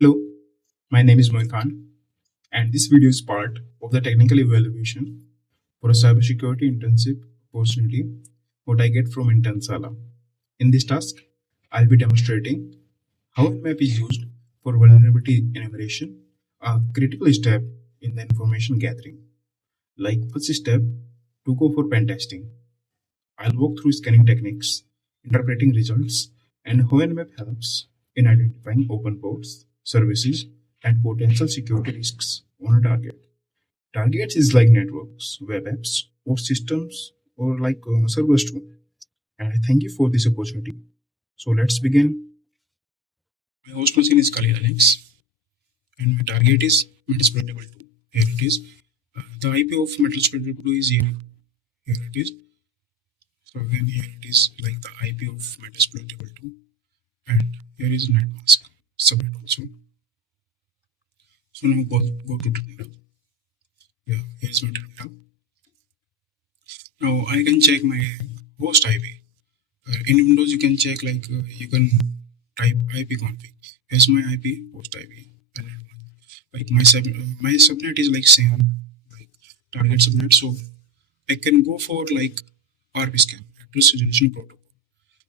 Hello, my name is Moin Khan, and this video is part of the technical evaluation for a cybersecurity internship opportunity what I get from Internsala. In this task, I'll be demonstrating how Nmap is used for vulnerability enumeration, a critical step in the information gathering. Like first step, to go for pen testing. I'll walk through scanning techniques, interpreting results, and how Nmap helps in identifying open ports, services, and potential security risks on a target. Targets is like networks, web apps, or systems, or like servers too. And I thank you for this opportunity. So let's begin. My host machine is Kali Linux, and my target is Metasploitable 2. Here it is. The IP of Metasploitable 2 is here. Here it is. So again, here it is like the IP of Metasploitable 2, and here is netmask subnet also. So now go to terminal. Yeah, here's my terminal. Now I can check my host IP. In Windows, you can check you can type ipconfig. Here's my IP, host IP, and like my subnet is like same like target subnet. So I can go for like arp-scan, address resolution protocol,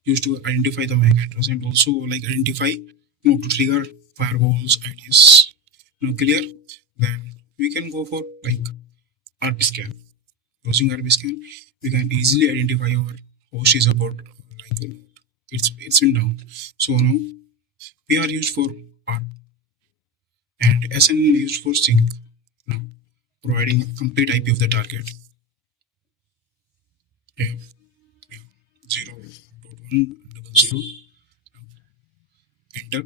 used to identify the MAC address and also like identify to trigger firewalls IDs. Now clear? Then we can go for like arp-scan. Using arp-scan, we can easily identify our host is about like it's been down. So now we are used for ARP and SN used for sync. Now providing complete IP of the target. Yeah, 0.100. Enter.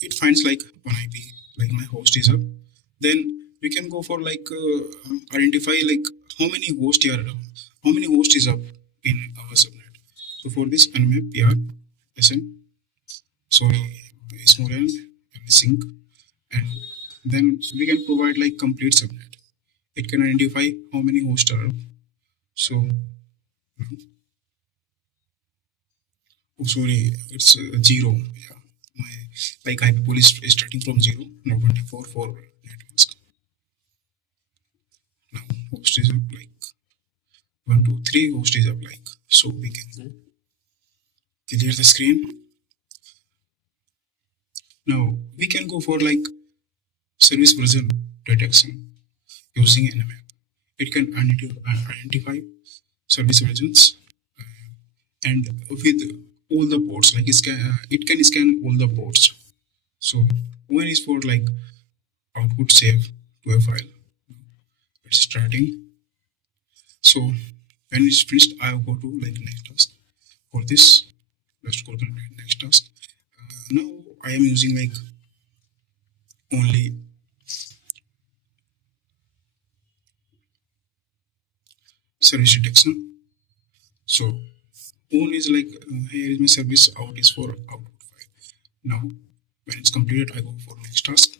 It finds like one IP, like my host is up. Then we can go for like identify like how many hosts is up in our subnet. So for this Nmap, we are SN. Small n and sync, and then we can provide like complete subnet. It can identify how many hosts are up. So it's 0. Yeah, my like IP pool is starting from 0. Now 24 for netmask. Now host is up like 1, 2, 3 host is up like, so we can go clear the screen. Now we can go for like service version detection using Nmap. It can identify service versions and with all the ports, like it can scan all the ports. So one is for like output save to a file. It's starting. So when it's finished, I'll go to like next task. For this, let's go to next task. Now I am using like only service detection. So on is like here is my service, out is for output file. Now when it's completed, I go for next task.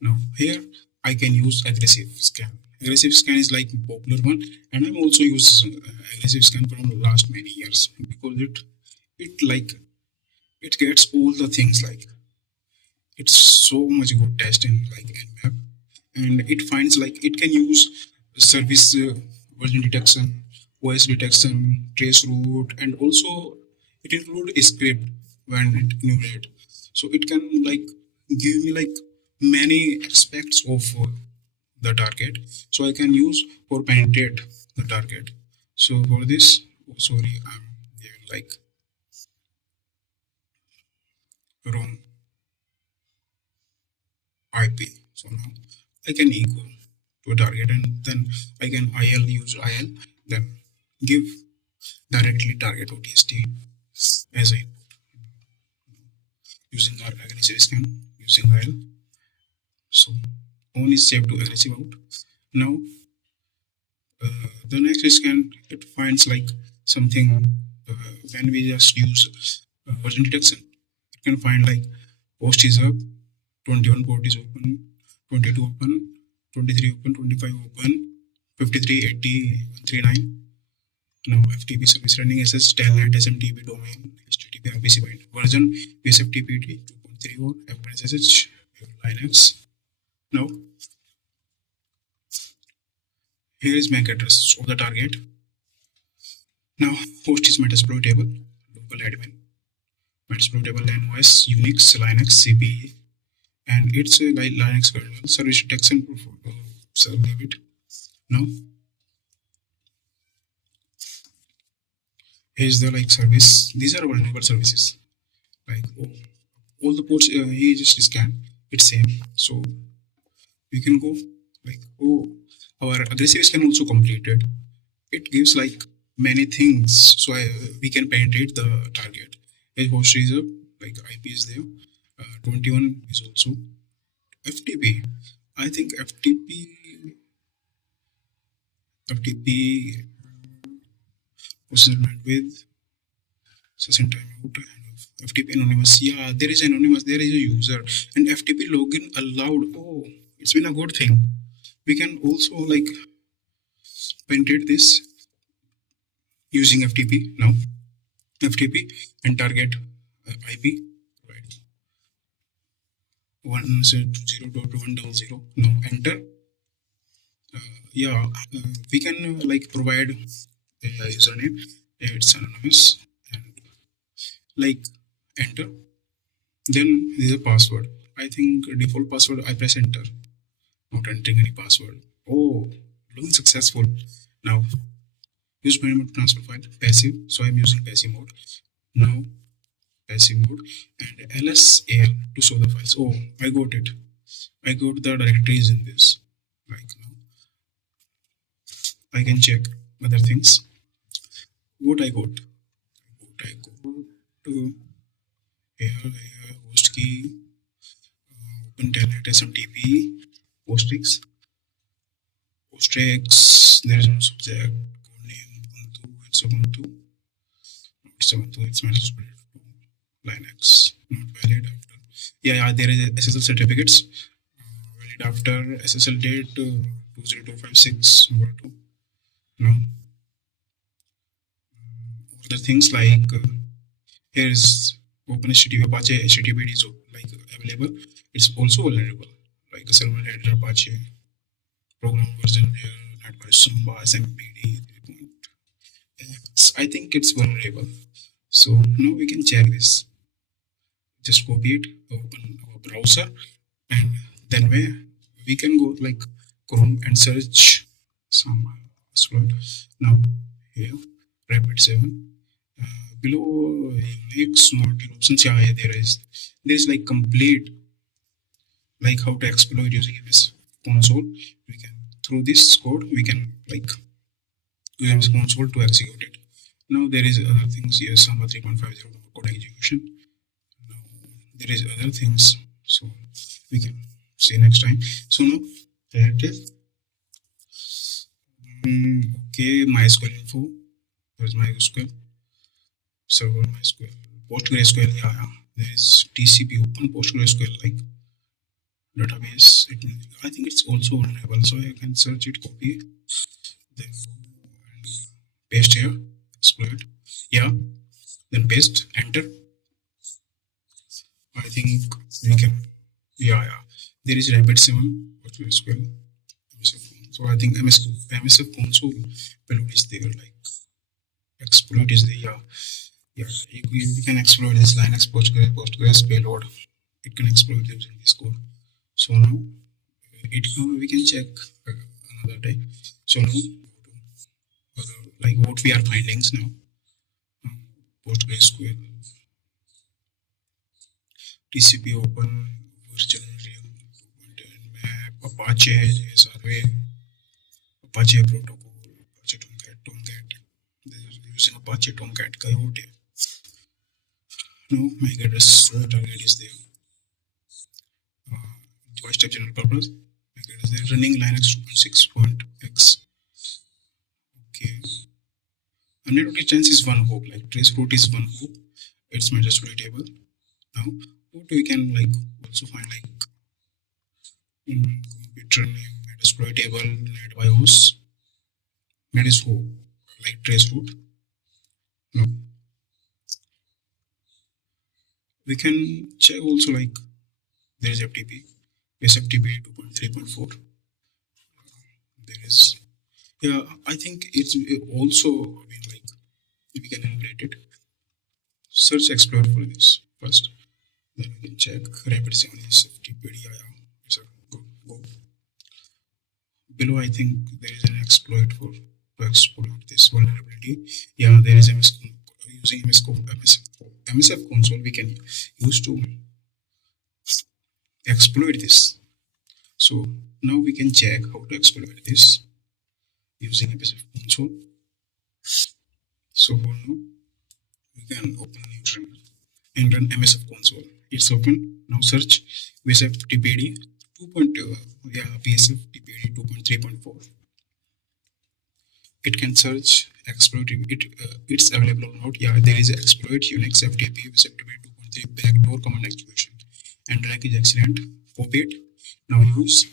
Now here I can use aggressive scan. Aggressive scan is like popular one, and I'm also use aggressive scan from the last many years because it gets all the things, like it's so much good test in like Nmap, and it finds like it can use service version detection, OS detection, trace route, and also it include a script when it enumerate. So it can like give me like many aspects of the target, so I can use for penetrate the target. So for this, I'm giving like wrong IP. So now I can equal to a target, and then I can use IL, then give directly target OTST as a input using our aggressive scan using IL. So on is saved to aggressive out. Now the next scan, it finds like something when we just use version detection, it can find like host is up, 21 port is open, 22 open, 23 open, 25 open, 53, 80, 139. Now FTP service running SS telnet SMTP domain HTTP RPC bind version vsftpd 3 F1 SSH, Linux. Now, here is MAC address of the target. Now, host is Metasploitable, local admin, Metasploitable NOS, Unix, Linux, CPE, and it's a Linux kernel, service detection so leave it. Now, here's the service. These are vulnerable services. Like all the ports he just scan, it's same. So we can go our aggressive scan also completed. It gives many things, so we can penetrate the target. A host is up, IP is there. 21 is also FTP. I think FTP was met with session timeout and FTP anonymous. Yeah, there is anonymous. There is a user and FTP login allowed. Oh, it's been a good thing. We can also penetrate this using FTP now. FTP and target IP right 1.0.100. Now enter. We can provide a username. It's anonymous and enter. Then there is a password. I think default password. I press enter. Not entering any password. Oh, looking successful. Now use binary transfer file passive. So I'm using passive mode. Now passive mode and lsal to show the files. Oh, I got it. I got the directories in this. Now I can check other things. What I got to here host key, open telnet smtp, postx, there is no subject, code name, Ubuntu, it's Ubuntu, it's Metasploitable, Linux, not valid after. Yeah, there is SSL certificates, valid after SSL date 20256 over 2. Now, other things here is OpenHTTP Apache HTTPD is available. It's also vulnerable, like a server header Apache program version here, NetBeans Samba SMPD 3.x. I think it's vulnerable. So now we can check this. Just copy it, open our browser, and then we can go Chrome and search Samba exploit. Now here Rapid 7. Below Unix module options, there is complete how to exploit using MS console. We can through this code we can use MS console to execute it. Now there is other things here, Samba 3.50 code execution. Now there is other things, so we can see next time. So now there it is. Okay, MySQL info. Where's MySQL? Server MySQL, PostgreSQL. There is TCP open PostgreSQL database. I think it's also vulnerable, so I can search it, copy, then paste here, exploit. Then paste, enter. I think we can. There is Rapid 7 PostgreSQL. So I think MSF console payload is there. Exploit is there. You can exploit this Linux Postgres payload. It can exploit using this code. So now we can check another type. So now what we are findings now. PostgreSQL, TCP open, virtual Nmap, Apache, survey, Apache protocol, Apache Tomcat. They are using Apache Tomcat Coyote. Now MAC address target is there. Device type general purpose. MAC address there. Running Linux 2.6.x. Okay. And network distance is 1 hop. Trace route is 1 hop. It's Metasploitable. Now what we can also find computer name Metasploitable, NetBIOS, Metascope, trace route. No. We can check also like there is FTP, vsftpd 2.3.4. There is, yeah, I think it's also, I mean, like we can enumerate it. Search Explorer for this first. Then we can check rapid 7 vsftpd. Yeah, it's a go. Below, I think there is an exploit for to exploit this vulnerability. Yeah, there is using MSF console we can use to exploit this. So now we can check how to exploit this using MSF console. So for now, we can open new terminal and run MSF console. It's open. Now search vsftpd 2.0. Yeah, vsftpd 2.3.4. It can search exploit it. It's available or not. Yeah, there is exploit Unix FTP vsftpd 2.3 backdoor command execution and track is excellent. Copy it. Now use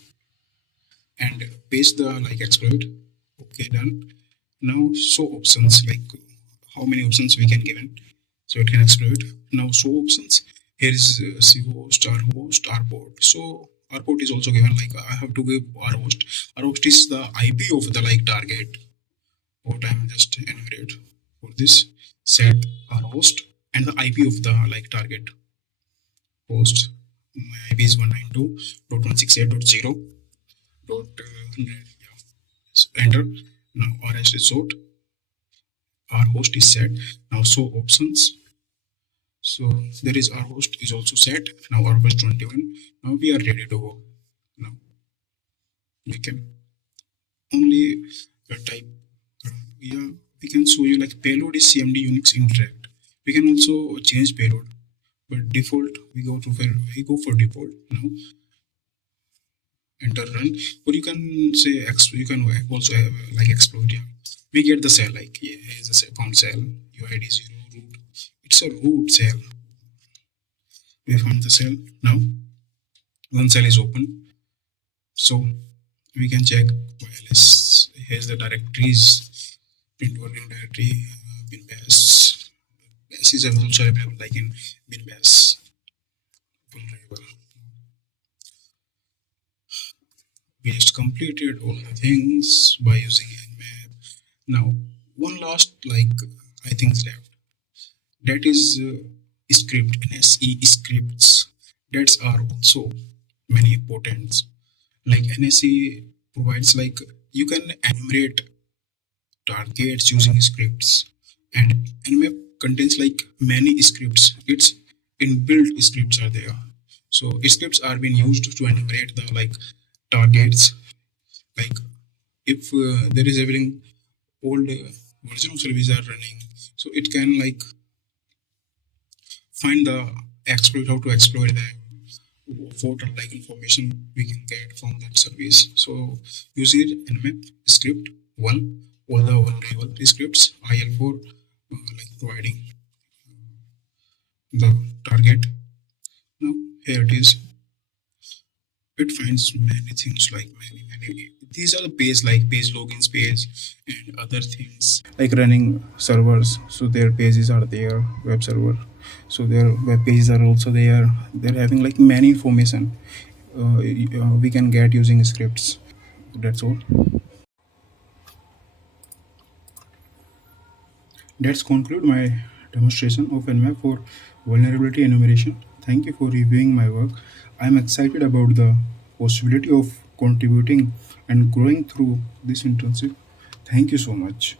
and paste the like exploit. Okay, done. Now show options, like how many options we can given so it can exploit. Now show options. Here is host, rport. So rport is also given, like I have to give rhost. Rhost is the IP of the like target. What I'm just enumerate for this, set rhost and the IP of the like target host. My IP is 192.168.0.100. Yeah. Enter. Now RS is short. Our host is set. Now show options. So there is our host is also set. Now our host 21. Now we are ready to go. Now we can only type. Yeah, we can show you like payload is CMD Unix interact. We can also change payload, but default we go for default. Now enter run, or you can say you can also have like exploit. Yeah, we get the cell, like yeah, here's a found cell, UID 0 root. It's a root cell. We found the cell. Now one cell is open, so we can check ls. Here's the directories. Print volume directory, bin bash. Bash is also available like in bin bash. Vulnerable. We just completed all the things by using Nmap. Now one last like I think is left. That is script, NSE scripts. That are also many important. Like NSE provides like you can enumerate targets using scripts, and Nmap contains like many scripts. Its inbuilt scripts are there. So scripts are being used to enumerate the like targets. Like if there is everything old version of service are running, so it can like find the exploit, how to exploit them, what like information we can get from that service. So using Nmap script one, all the vulnerable scripts IL4 like providing the target. Now here it is. It finds many things, like many. These are the page, like page logins page and other things like running servers. So their pages are there, web server. So their web pages are also there. They're having like many information we can get using scripts. That's all. That's conclude my demonstration of Nmap for vulnerability enumeration. Thank you for reviewing my work. I'm excited about the possibility of contributing and growing through this internship. Thank you so much.